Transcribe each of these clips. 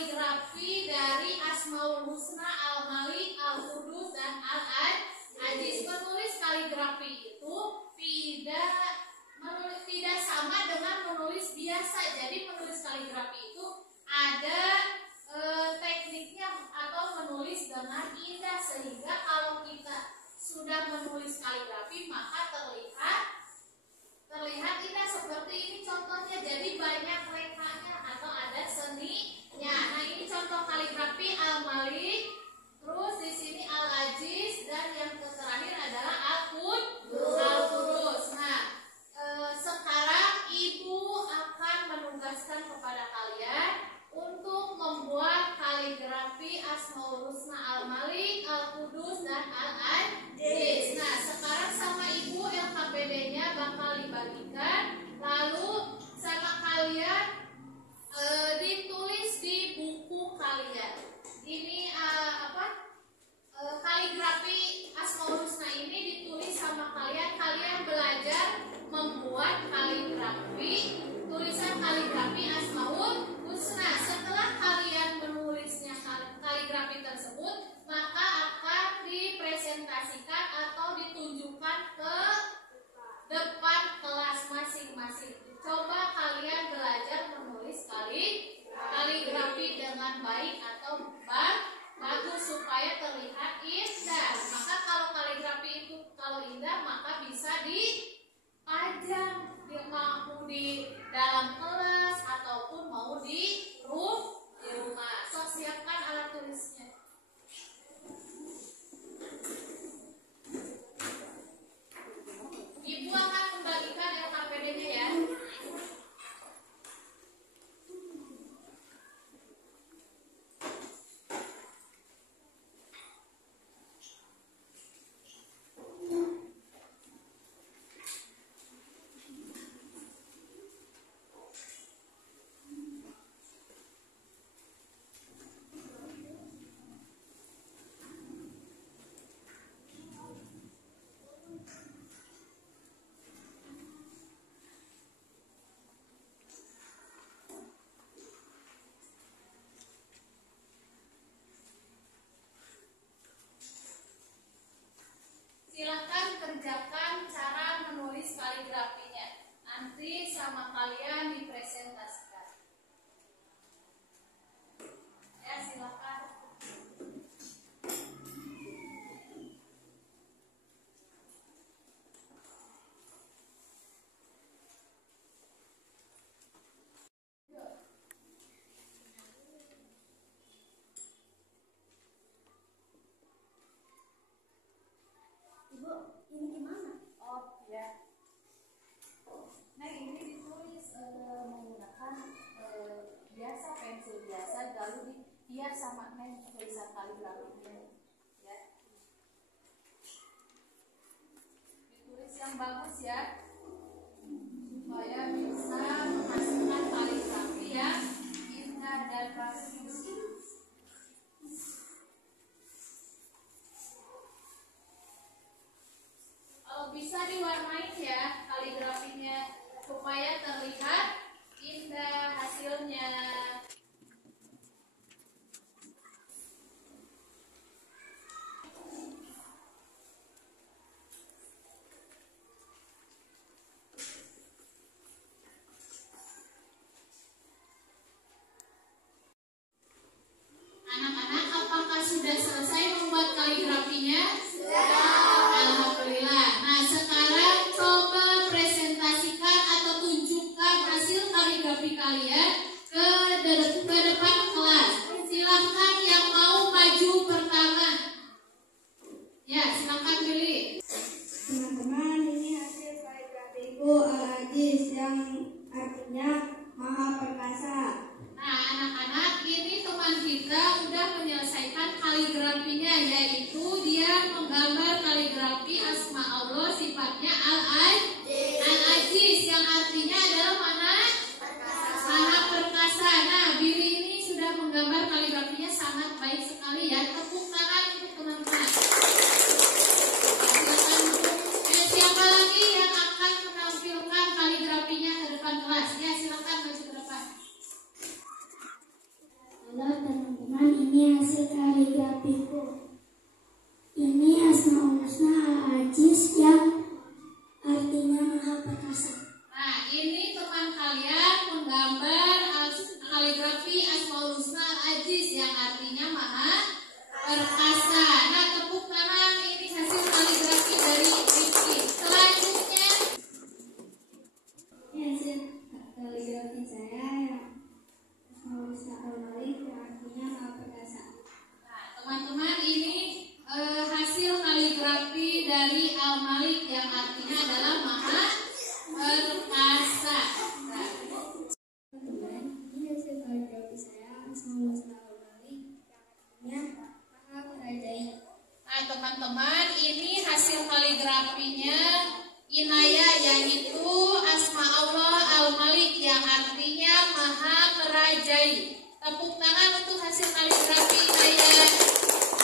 kaligrafi dari Asmaul Husna, Al-Malik, Al-Qudus, dan Al-Aziz. Menulis kaligrafi itu tidak sama dengan menulis biasa. Jadi menulis kaligrafi itu ada tekniknya atau menulis dengan indah, sehingga kalau kita sudah menulis kaligrafi maka terlihat indah seperti ini contohnya. Jadi banyak rekanya atau ada seninya. Nah, ini contoh kaligrafi Al-Malik, terus di sini Al-Aziz, dan yang terakhir adalah Al-Qudus. Nah, sekarang Ibu akan menugaskan kepada kalian untuk membuat kaligrafi Asmaul Husna, Al-Malik, Al-Qudus, dan Al-Aziz. Nah, sekarang sama Ibu LKPD-nya bakal dibagikan, lalu sama kalian ditulis di buku kalian. Ini kaligrafi Asmaul Husna ini ditulis sama kalian. Kalian belajar membuat kaligrafi, tulisan kaligrafi Asmaul Husna. Setelah kalian menulisnya kaligrafi tersebut, maka akan dipresentasikan atau ditunjukkan ke depan kelas masing-masing. Coba kalian belajar menulis kaligrafi dengan baik atau bagus supaya terlihat indah. Maka kalau kaligrafi itu kalau indah maka bisa dipajang, mau di dalam kelas ataupun mau di rumah. So, siapkan alat tulisnya. Ibu akan membagikan LKPD-nya ya. Silakan kerjakan cara menulis kaligrafinya. Nanti sama kalian dipresentasikan. Ya, silakan. Ibu, ini gimana? Oh ya. Nah, ini ditulis menggunakan biasa, pensil biasa, lalu dihias sama tulisan kaligrafinya. Ya. Ditulis yang bagus ya, supaya bisa menghasilkan kaligrafi yang indah dan bagus. Bisa diwarnain ya kaligrafinya supaya terlihat indah hasilnya. Anak-anak, apakah sudah selesai membuat kaligrafinya? Alhamdulillah. Nah, sekarang coba presentasikan atau tunjukkan hasil kaligrafi kalian ke depan kelas. Silahkan yang mau maju pertama. Ya, silahkan pilih. Teman-teman, ini hasil kaligrafi Ibu Al-Aziz yang artinya Maha Perkasa. Nah, anak-anak, ini teman kita udah menyelesaikan kaligrafinya, yaitu dia menggambar kaligrafi asma Allah sifatnya Al-Aziz, yang artinya adalah Maha Perkasa. Nah, Billy ini sudah menggambar kaligrafinya sangat baik sekali ya. Tepuk tangan untuk teman-teman. Silakan untuk siapa lagi yang akan menampilkan kaligrafinya ke depan kelas? Ya, silakan maju ke depan. Halo ini hasil kaligrafiku. Ini Asmaul Husna Al-Aziz yang artinya Maha Perkasa. Nah, ini teman kalian menggambar kaligrafi Asmaul Husna Al-Aziz yang artinya Maha Perkasa. Nah, tepuk tangan, ini hasil kaligrafi dari Rifki. Selanjutnya, Ini hasil kaligrafi saya yang Asmaul Husna Al-Malik yang artinya Maha Perkasa. nah, teman-teman, ini hasil kaligrafi dari Al-Malik yang artinya adalah Maha Perkasa. Nah, Teman-teman, ini hasil kaligrafi saya Asmaul Husna Al-Malik yang artinya Maha Merajai. Nah, teman-teman, ini hasil kaligrafinya Inayah, yaitu Asma Allah Al-Malik yang artinya Maha Merajai. Tepuk tangan untuk hasil kaligrafi Inayah.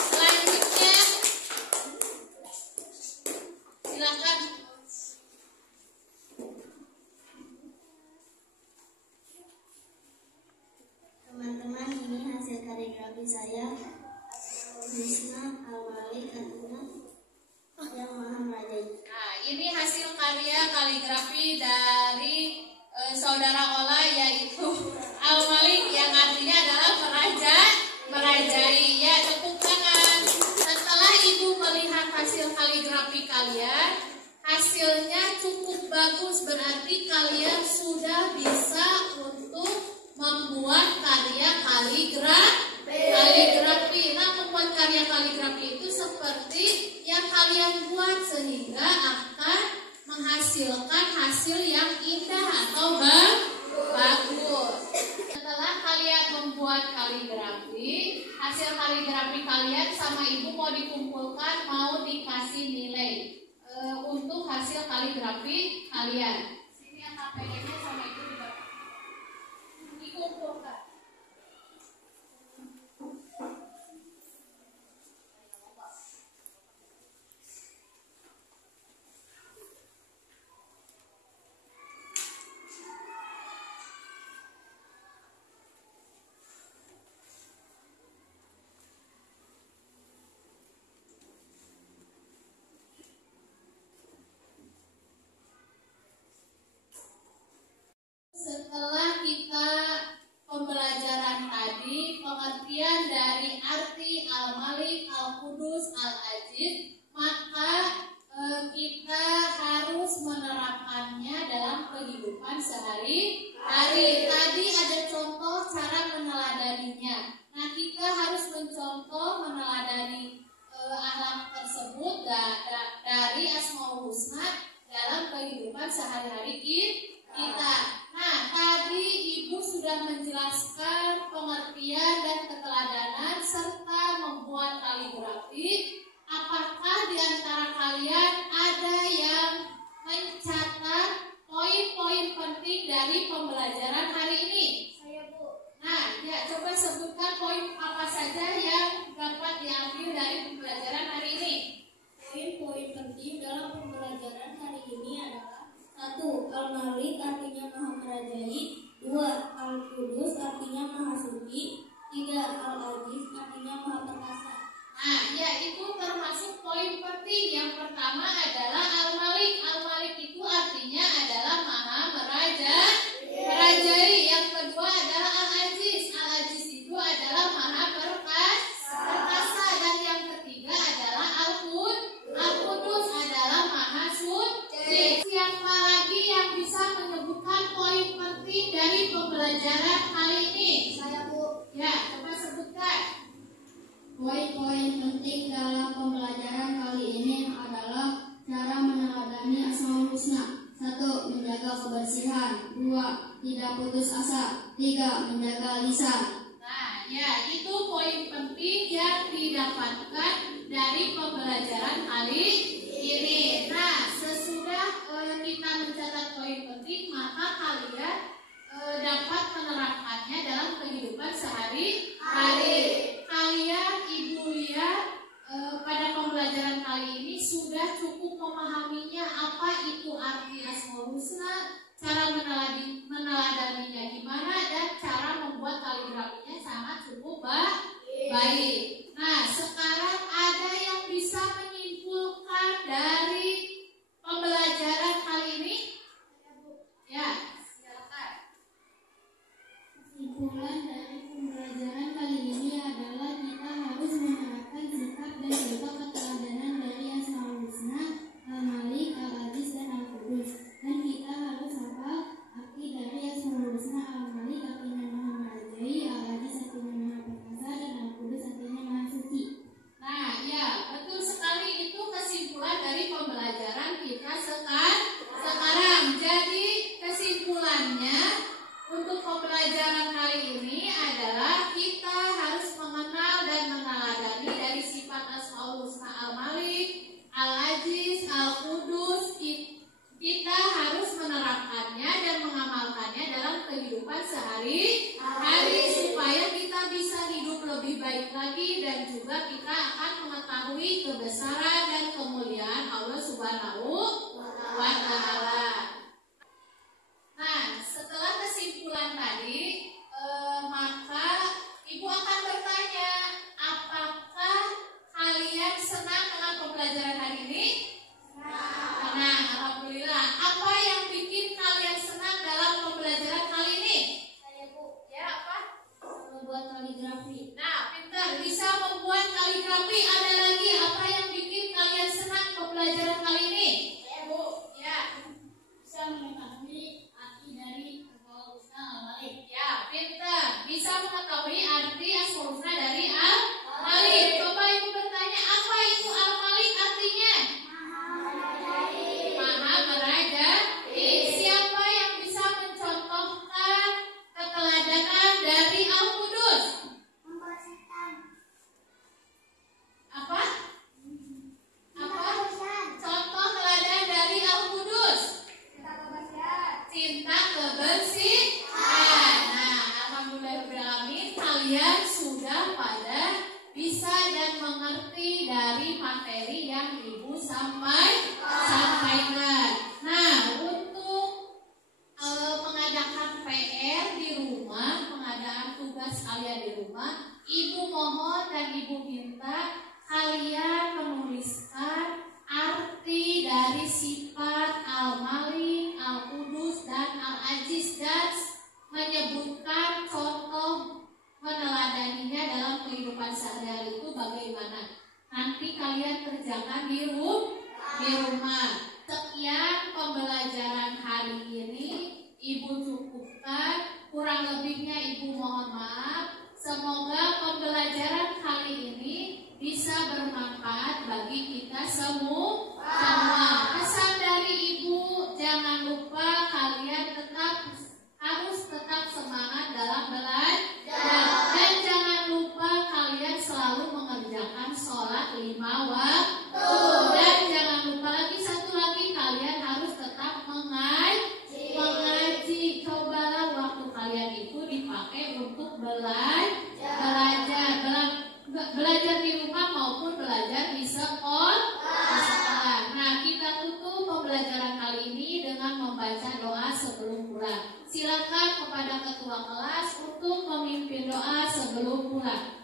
Selanjutnya, silakan. Teman-teman, ini hasil kaligrafi saya Asmaul Husna Al-Malik artinya yang Maha Merajai. Nah, ini hasil karya kaligrafi dari saudara Ola, yaitu Al-Malik yang artinya adalah merajai. Ya, tepuk tangan. Setelah ibu melihat hasil kaligrafi kalian, hasilnya cukup bagus, berarti kalian sudah bisa untuk membuat karya kaligrafi. Nah, membuat karya kaligrafi itu seperti yang kalian buat, sehingga akan menghasilkan hasil yang indah atau bagus. Setelah kalian membuat kaligrafi, hasil kaligrafi kalian sama ibu mau dikumpulkan, mau dikasih nilai untuk hasil kaligrafi kalian. Sini KPM-nya sama ibu dikumpulkan. Setelah kita pembelajaran tadi, pengertian dari arti Al-Malik, Al-Qudus, Al-Aziz, maka kita harus menerapkannya dalam kehidupan sehari-hari. Tadi ada contoh cara meneladaninya. Nah, kita harus mencontoh meneladani akhlak tersebut dari Asmaul Husna dalam kehidupan sehari-hari kita. Nah, tadi ibu sudah menjelaskan pengertian dan keteladanan serta membuat kaligrafi. Apakah di antara kalian ada yang mencatat poin-poin penting dari pembelajaran hari ini? Saya, Bu. Nah, ya, coba sebutkan poin apa saja yang dapat diambil dari pembelajaran hari ini. Poin-poin penting dalam pembelajaran hari ini adalah: 1. Al-Malik artinya Maha Merajai. 2. Al-Qudus artinya Maha Suci. 3. Al-Aziz artinya Maha Perkasa. Nah, ya, itu termasuk poin penting. Yang pertama adalah Al-Malik. Al-Malik itu artinya adalah Maha Merajai. Yang kedua adalah Al-Aziz. Al-Aziz itu adalah Maha Perkasa. Dan yang ketiga adalah Al-Qudus adalah Maha Suci. Siapa lagi yang bisa menyebutkan poin penting dari pembelajaran kali ini? Saya, Bu. Ya, coba sebutkan. Poin-poin penting dalam pembelajaran kali ini adalah cara meneladani Asmaul Husna. 1. Menjaga kebersihan. 2. Tidak putus asa. 3. Menjaga lisan. Nah, ya, itu poin penting yang didapatkan dari pembelajaran kali ini. Nah, sesudah kita mencatat poin penting, maka kalian dapat menerapkannya dalam kehidupan sehari-hari. Kalian, ibu lihat, pada pembelajaran kali ini sudah cukup memahaminya, apa itu arti Asmaul Husna, cara meneladaninya gimana, dan cara membuat kaligrafinya sangat cukup baik. Baik. Nah, sekarang ada yang bisa menyimpulkan dari pembelajaran kali ini? Ya, silakan. Kesimpulan dari pembelajaran kali ini adalah kita harus menerapkan sikap dan contoh keteladanan dari Asmaul Husna, Al-Malik, Al-Aziz, dan Al-Qudus. Dan kita harus hafal arti dari Asmaul Husna, Al-Malik artinya Maha Merajai, Al-Aziz artinya Maha Perkasa, dan Al-Qudus artinya Maha Suci. Nah, ya, betul sekali itu kesimpulan dari pembelajaran kita sekarang. Jadi, kesimpulannya untuk pembelajaran kali ini adalah kita harus mengenal dan meneladani dari sifat Asmaul Husna Al-Malik, Al-Aziz, Al-Qudus. Kita harus menerapkannya dan mengamalkannya dalam kehidupan sehari-hari supaya kita bisa hidup lebih baik lagi dan juga kita akan mengetahui kebesaran dan kemuliaan Allah Subhanahu wa Ta'ala. Nah, setelah kesimpulan tadi, maka Ibu akan bertanya, apakah kalian senang dengan pembelajaran hari ini? Senang, alhamdulillah. Apa yang bikin kalian senang dalam pembelajaran kali ini? Saya, Bu, Ya, apa? membuat kaligrafi. Nah, pintar, bisa membuat kaligrafi. Ada lagi, apa yang bikin kalian senang pembelajaran kali ini? Saya, Bu, Ya, bisa mengetahui arti dari Asmaul Husna Al-Malik. ya, pintar, bisa mengetahui arti Asmaul Husna dari Al-Malik. Coba Ibu bertanya, apa itu Al-Malik artinya? Maha Merajai. Siapa yang bisa mencontohkan keteladanan dari Al-Qudus? Apa? Contoh teladan dari Al-Qudus? Cinta kebersihan. Nah, alhamdulillahirobbilalamin, kalian sudah pada bisa dan mengerti dari materi yang Ibu sampaikan. Nah, untuk mengadakan PR di rumah, pengadaan tugas kalian di rumah, Ibu mohon dan Ibu minta kalian menuliskan arti dari sifat Al-Malik, Al-Qudus, dan Al-Aziz dan menyebutkan contoh meneladaninya dalam kehidupan sehari-hari itu bagaimana. Nanti kalian kerjakan di rumah. Sekian pembelajaran hari ini Ibu cukupkan, kurang lebihnya Ibu mohon maaf. Semoga pembelajaran kali ini bisa bermanfaat bagi kita semua. Pesan dari Ibu, jangan lupa kalian harus tetap semangat dalam belajar dan jangan lupa kalian selalu mengerjakan sholat 5 waktu dan jangan lupa lagi satu lagi, kalian harus tetap mengaji. Cobalah waktu kalian itu dipakai untuk belajar di rumah maupun belajar di sekolah. Nah, kita tutup pembelajaran kali ini dengan membaca doa sebelum pulang. Silakan kepada ketua kelas untuk memimpin doa sebelum pulang.